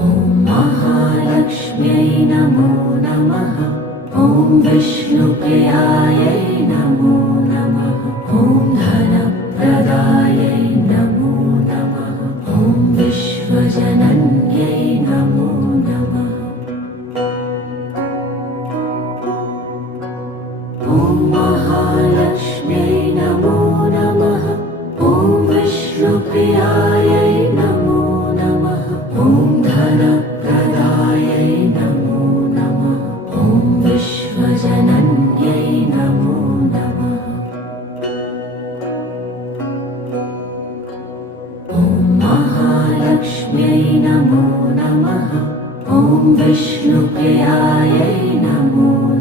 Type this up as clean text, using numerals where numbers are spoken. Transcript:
ॐ महालक्ष्म्यै नमो नमः। ॐ विष्णुप्रियायै नमो नमः। ॐ धनप्रदायै नमो नमः। ॐ विश्वजनन्यै नमो नमः। ॐ महालक्ष्म्यै नमो नमः। ॐ विष्णुप्रियायै नमो नमः। ॐ धनप्रदायै नमो नमः। ॐ विश्वजनन्यै नमो नमः। ॐ महालक्ष्म्यै नमो नमः। ॐ विष्णुप्रियायै नमो